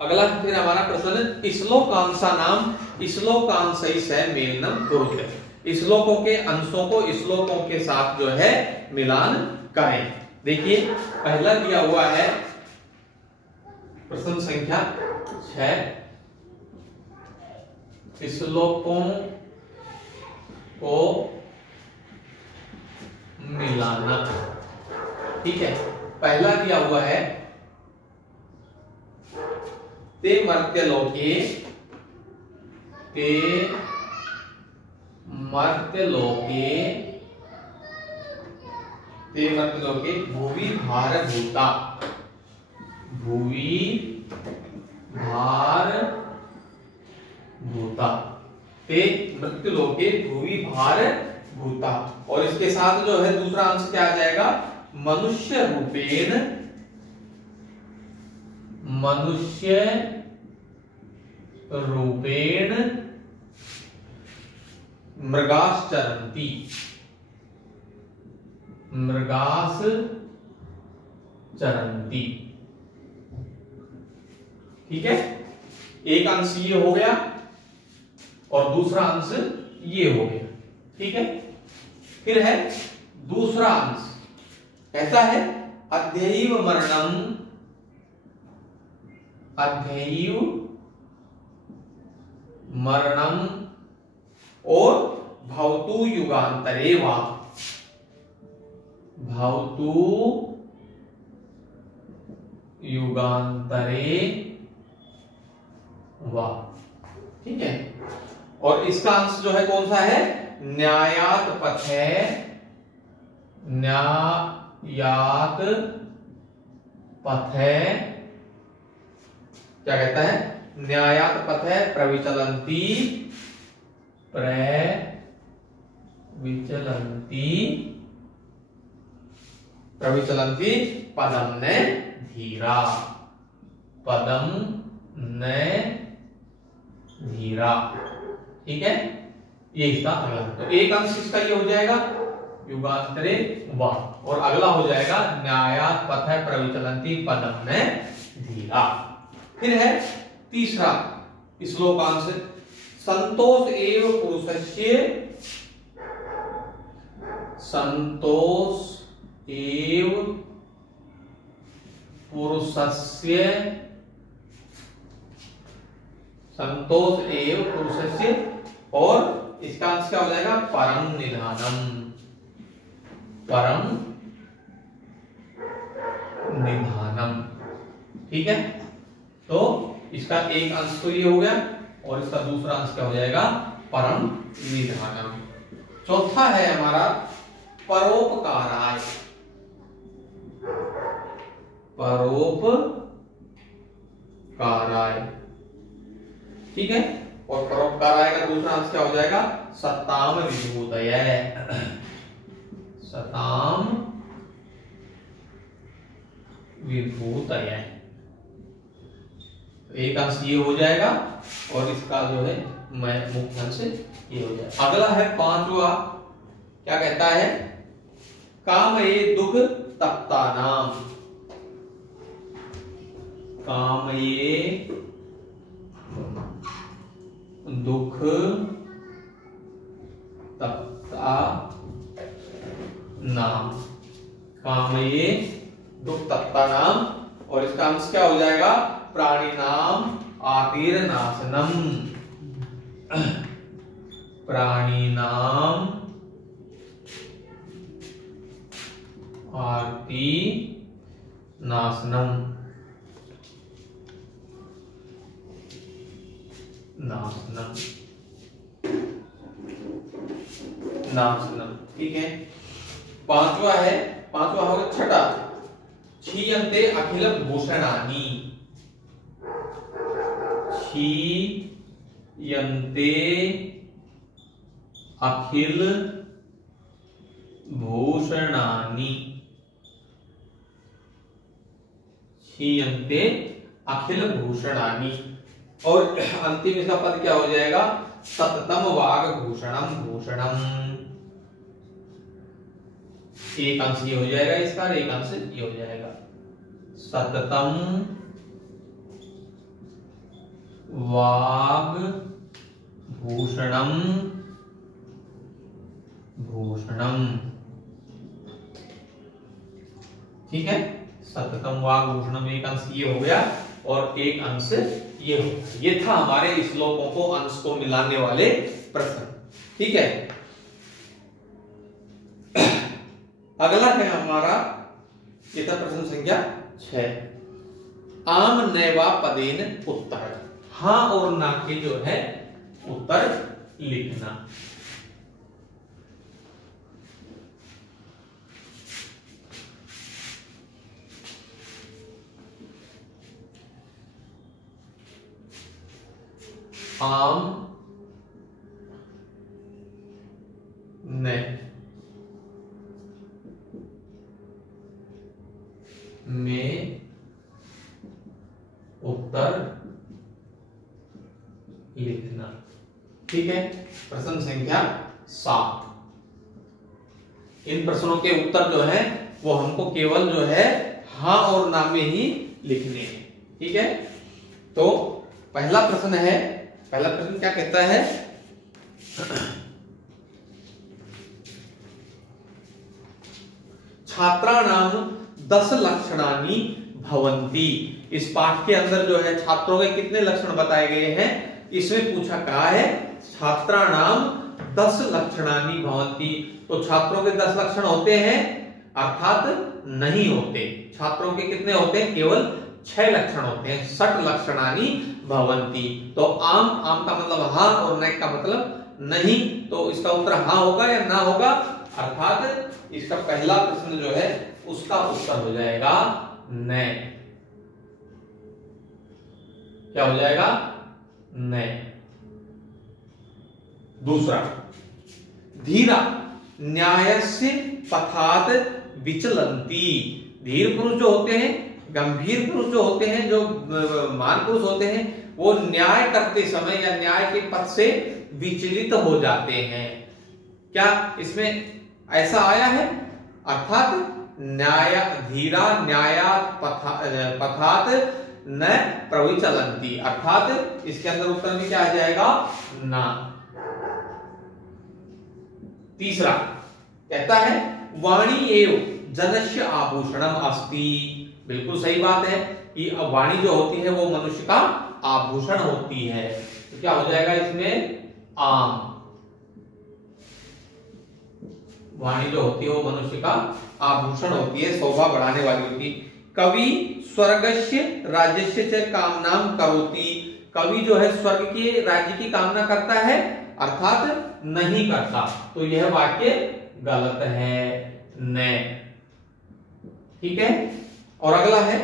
अगला फिर हमारा प्रश्न श्लोकांशा नाम श्लोकांश मेलनम कुरुते। श्लोकों के अंशों को श्लोकों के साथ जो है मिलान करें। देखिए पहला दिया हुआ है प्रश्न संख्या 6, श्लोकों को मिलाना। ठीक है, पहला दिया हुआ है ते मर्त्यलोके भुवि भारभूता ते मृत्युलोके भुवि भारभूता। और इसके साथ जो है दूसरा अंश क्या आ जाएगा, मनुष्य रूपेण मृगाश्चरन्ति। ठीक है, एक अंश ये हो गया और दूसरा अंश ये हो गया। ठीक है, फिर है दूसरा अंश, कैसा है, अध्यैव मरणम और भवतु युगांतरे वा। ठीक है, और इसका अंश जो है कौन सा है, न्यायात पथे क्या कहता है, न्यायात पथे प्रविचलन्ति पदम ने धीरा। ठीक है, ये इसका अगला। तो एक अंश इसका ये हो जाएगा युगांतरे वा, और अगला हो जाएगा न्यायात पथे प्रविचलन्ति पदम ने धीरा। फिर है तीसरा श्लोकांश, संतोष एव पुरुषस्य और इसका अंश क्या हो जाएगा, परम निधानम। ठीक है, तो इसका एक अंश तो ये हो गया और इसका दूसरा अंश क्या हो जाएगा, परम निधानम। चौथा है हमारा परोपकाराय। ठीक है, और परोपकाराय का दूसरा अंश क्या हो जाएगा, सताम विभूतय। एक अंश ये हो जाएगा और इसका जो है मुख्य अंश ये हो जाएगा। अगला है पांचवा, क्या कहता है, काम ये दुख तप्ता नाम। काम ये दुख तप्ता नाम, काम ये दुख तप्ता नाम, और इसका अंश क्या हो जाएगा, प्राणी नाम आतिर्नाशनम। प्राणी नाम आर्ति नाशनम। ठीक है, पांचवा होगा छठा, क्षीयन्ते अखिल भूषणानि। क्षीयन्ते अखिल भूषणानि। क्षीयन्ते अखिल भूषणानि, और अंतिम इसका पद क्या हो जाएगा, सततम वाग भूषणम। एक अंश ये हो जाएगा इसका, एक अंश ये हो जाएगा, सततम वाग्भूषणम भूषणम। ठीक है, शतकम वाग्भूषणम, एक अंश ये हो गया और एक अंश ये हो गया। ये था हमारे श्लोकों को, अंश को मिलाने वाले प्रश्न। ठीक है, अगला है हमारा, ये था प्रश्न संख्या 6। आम नैवा पदेन उत्तर, हाँ और ना के जो है उत्तर लिखना। आम ने में उत्तर लिखना। ठीक है, प्रश्न संख्या 7। इन प्रश्नों के उत्तर जो है वो हमको केवल जो है हाँ और ना में ही लिखने हैं। ठीक है, तो पहला प्रश्न है, पहला प्रश्न क्या कहता है, छात्राणाम 10 लक्षणानि भवन्ति। इस पाठ के अंदर जो है छात्रों के कितने लक्षण बताए गए हैं, इसमें पूछा कहा है छात्राणाम 10 लक्षणानि भवन्ति। तो छात्रों के 10 लक्षण होते हैं अर्थात नहीं होते। छात्रों के कितने होते हैं, केवल 6 लक्षण होते हैं। 60 लक्षणानि भवन्ति। तो आम, आम का मतलब हाँ और न का मतलब नहीं, तो इसका उत्तर हाँ होगा या ना होगा, अर्थात इसका पहला प्रश्न जो है उसका उत्तर हो जाएगा न। क्या हो जाएगा, न। दूसरा, धीरा न्यायस्य पथात विचलन्ति। धीर पुरुष जो होते हैं, गंभीर पुरुष जो होते हैं, जो महान पुरुष होते हैं, वो न्याय करते समय या न्याय के पथ से विचलित हो जाते हैं। क्या इसमें ऐसा आया है, अर्थात न्याय धीरा न्यायात पथात न प्रविचलन्ति, अर्थात इसके अंदर उत्तर में क्या आ जाएगा, ना। तीसरा कहता है वाणी एव जनस्य आभूषणम अस्ति। बिल्कुल सही बात है कि वाणी जो होती है वो मनुष्य का आभूषण होती है। तो क्या हो जाएगा इसमें, आम। वाणी जो होती है वो मनुष्य का आभूषण होती है, शोभा बढ़ाने वाली होती। कवि स्वर्गस्य राज्यस्य च कामनाम करोति। कवि जो है स्वर्ग के राज्य की कामना करता है, अर्थात नहीं करता। तो यह वाक्य गलत है, न। ठीक है, और अगला है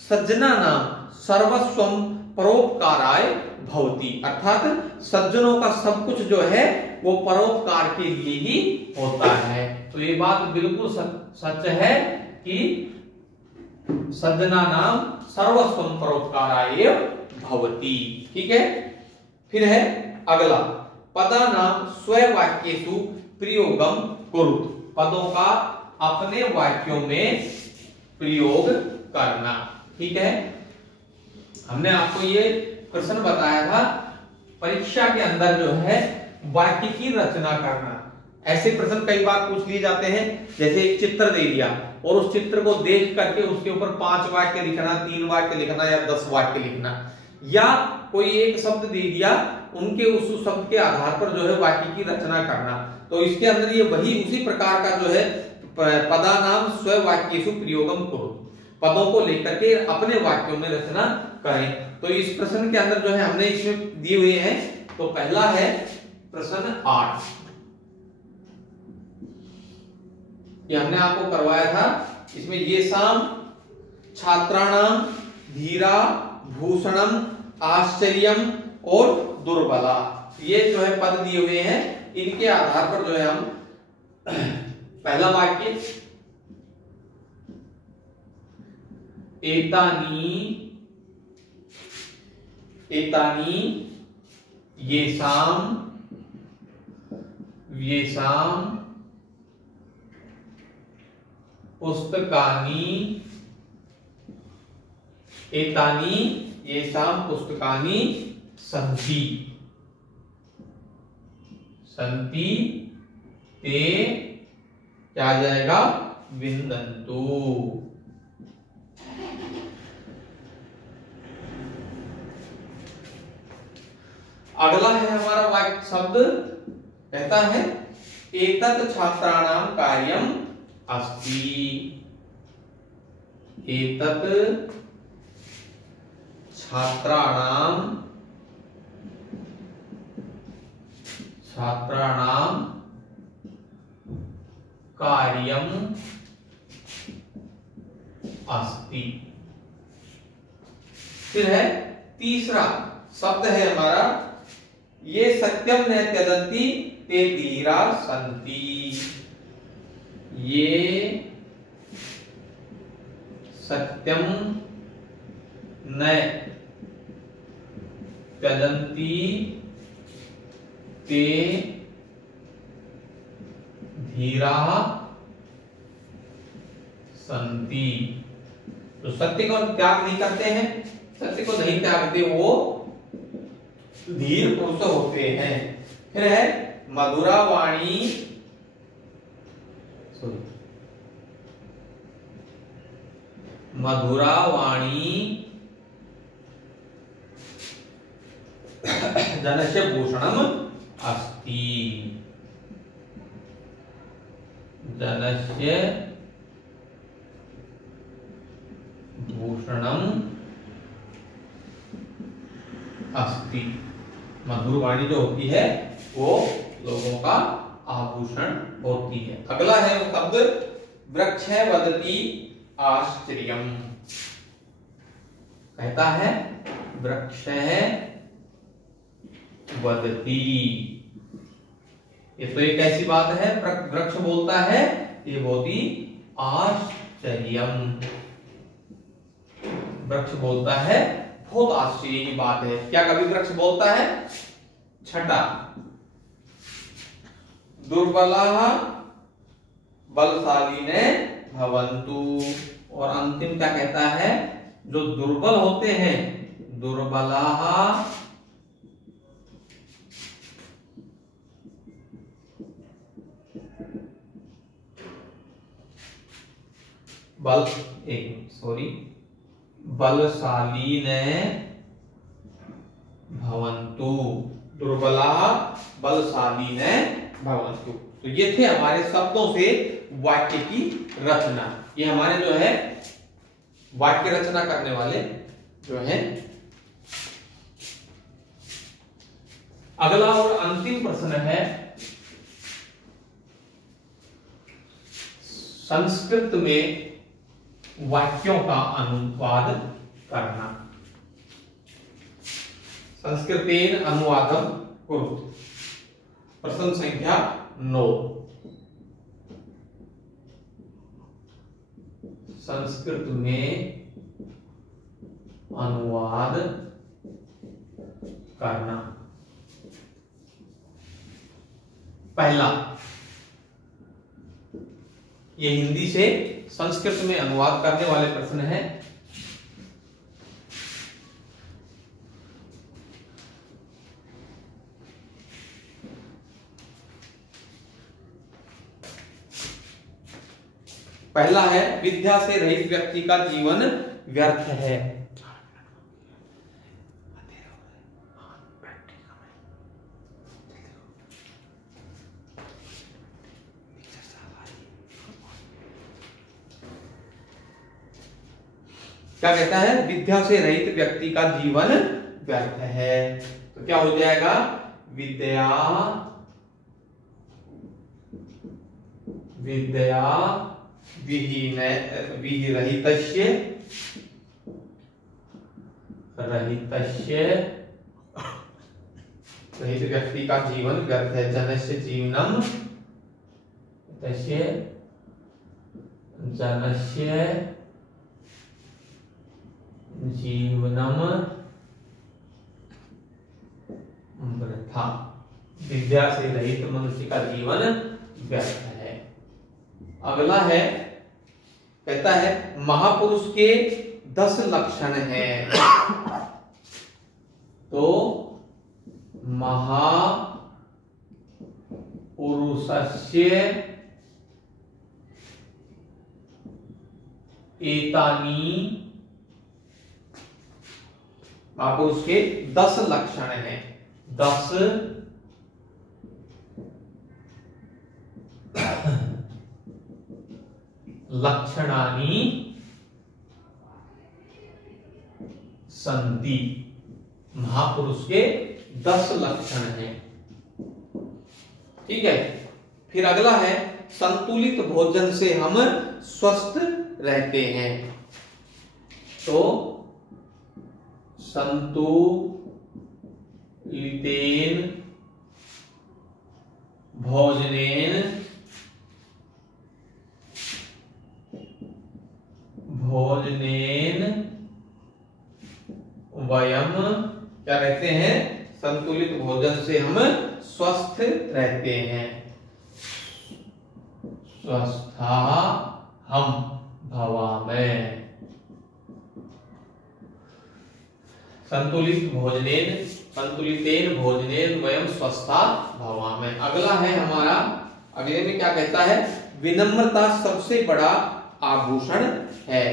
सज्जना नाम सर्वस्वम परोपकाराय भवति। अर्थात सज्जनों का सब कुछ जो है वो परोपकार के लिए ही होता है। तो ये बात बिल्कुल सच है कि सज्जना नाम सर्वस्वम परोपकाराय भवति। ठीक है, फिर है अगला, पदा नाम स्वयं वाक्येषु प्रयोगम कुरुत। पदों का अपने वाक्यों में प्रयोग करना। ठीक है, हमने आपको ये प्रश्न बताया था, परीक्षा के अंदर जो है वाक्य की रचना करना। ऐसे प्रश्न कई बार पूछ लिए जाते हैं, जैसे एक चित्र दे दिया और उस चित्र को देख करके उसके ऊपर 5 वाक्य लिखना, 3 वाक्य लिखना या 10 वाक्य लिखना, या कोई एक शब्द दे दिया, उनके उस शब्द के आधार पर जो है वाक्य की रचना करना। तो इसके अंदर ये वही उसी प्रकार का जो है पदा नाम स्वयं वाक्येषु प्रयोगम कुरु। पदों को लेकर के अपने वाक्यों में रचना करें। तो इस प्रश्न के अंदर जो है हमने इसमें दिए हुए हैं। तो पहला है प्रश्न 8, ये हमने आपको करवाया था। इसमें ये शाम छात्राणाम धीरा भूषणम आश्चर्यम और दुर्बला, ये जो है पद दिए हुए हैं। इनके आधार पर जो है हम पहला वाक्य एतानी येषाम पुस्तकानि एतानि येषां पुस्तकानि सन्ति सन्ति ते क्या आ जाएगा विन्दन्तु। अगला है हमारा वाक्य शब्द, कहता है एतत् छात्राणां कार्यम् अस्ति। एतत् छात्राणां कार्यम् अस्ति। फिर है तीसरा शब्द है हमारा ये सत्यम न त्यजन्ति ते धीरा सन्ति। ये सत्यम न त्यजन्ति ते धीरा सन्ति। तो सत्य को त्याग नहीं करते हैं, सत्य को नहीं त्यागते वो धीर पुरुष होते हैं। फिर है मधुरावाणी जनस्य भूषणम् अस्ति। जनस्य भूषणम् अस्ति। मधुर वाणी जो होती है वो लोगों का आभूषण होती है। अगला है शब्द वृक्ष वदति आश्चर्यम। कहता है वृक्ष वदति। ये तो एक ऐसी बात है, वृक्ष बोलता है, ये बहुत ही आश्चर्यम। वृक्ष बोलता है, बहुत आश्चर्य की बात है। क्या कभी वृक्ष बोलता है? छठा दुर्बलाः बलशालिने भवन्तु। और अंतिम क्या कहता है? जो दुर्बल होते हैं, दुर्बलाः बलशालिने भवन्तु। दुर्बलाः बलशालिने भवन्तु। तो ये थे हमारे शब्दों से वाक्य की रचना। ये हमारे जो है वाक्य रचना करने वाले जो है। अगला और अंतिम प्रश्न है संस्कृत में वाक्यों का अनुवाद करना। संस्कृतेन अनुवादम कुरु। प्रश्न संख्या 9। संस्कृत में अनुवाद करना। पहला, ये हिंदी से संस्कृत में अनुवाद करने वाले प्रश्न है। पहला है विद्या से रहित व्यक्ति का जीवन व्यर्थ है। क्या कहता है? विद्या से रहित व्यक्ति का जीवन व्यर्थ है। तो क्या हो जाएगा? विद्या विरहितस्य रहित व्यक्ति का जीवन व्यर्थ है। जनस्य जीवनम जनस्य जीवनम वृथा। विद्या से रहित मनुष्य का जीवन व्यर्थ है। अगला है, कहता है महापुरुष के 10 लक्षण हैं। तो महापुरुषस्य एतानि, महापुरुष के 10 लक्षण हैं, 10 लक्षणानि सन्ति। महापुरुष के 10 लक्षण हैं। ठीक है, फिर अगला है संतुलित भोजन से हम स्वस्थ रहते हैं। तो संतुलितेन भोजनेन वयम क्या रहते हैं? संतुलित भोजन से हम स्वस्थ रहते हैं। स्वस्था हम भवामः। संतुलितेन भोजनेन वयम स्वस्था भवामः। अगला है हमारा, अगले में क्या कहता है? विनम्रता सबसे बड़ा आभूषण है।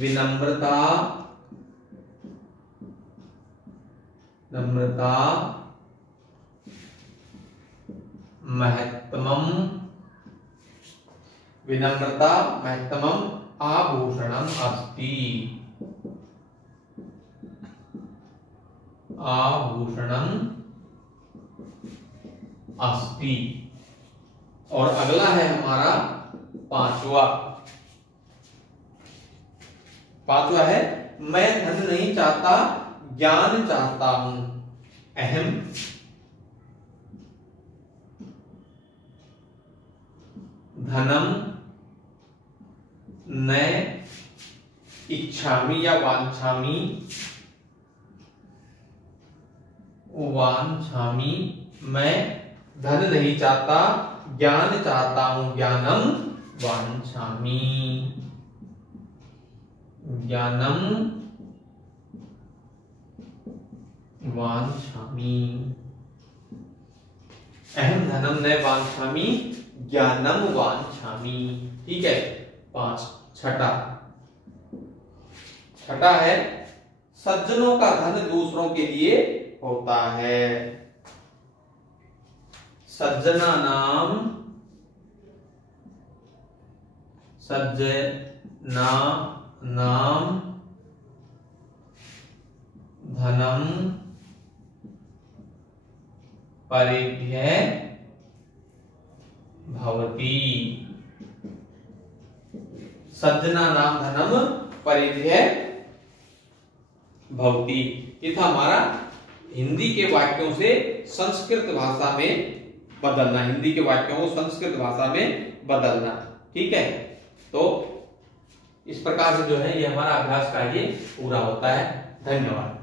विनम्रता महत्तमम् आभूषणम् अस्ति। और अगला है हमारा पांचवा है मैं धन नहीं चाहता, ज्ञान चाहता हूं। अहम धनम न इच्छामि या वांछामि, मैं धन नहीं चाहता, ज्ञान चाहता हूं। ज्ञानम वांछामि, अहम धनम न वांछामि, ज्ञानम वांछामि। ठीक है, 5। छठा है सज्जनों का धन दूसरों के लिए होता है। सज्जना नाम धनम परिभ्य भवति। सज्जना नाम धनम परिभ्य भवति। ये था हमारा हिंदी के वाक्यों से संस्कृत भाषा में बदलना, हिंदी के वाक्यों को संस्कृत भाषा में बदलना। ठीक है, तो इस प्रकार से जो है ये हमारा अभ्यास कार्य पूरा होता है। धन्यवाद।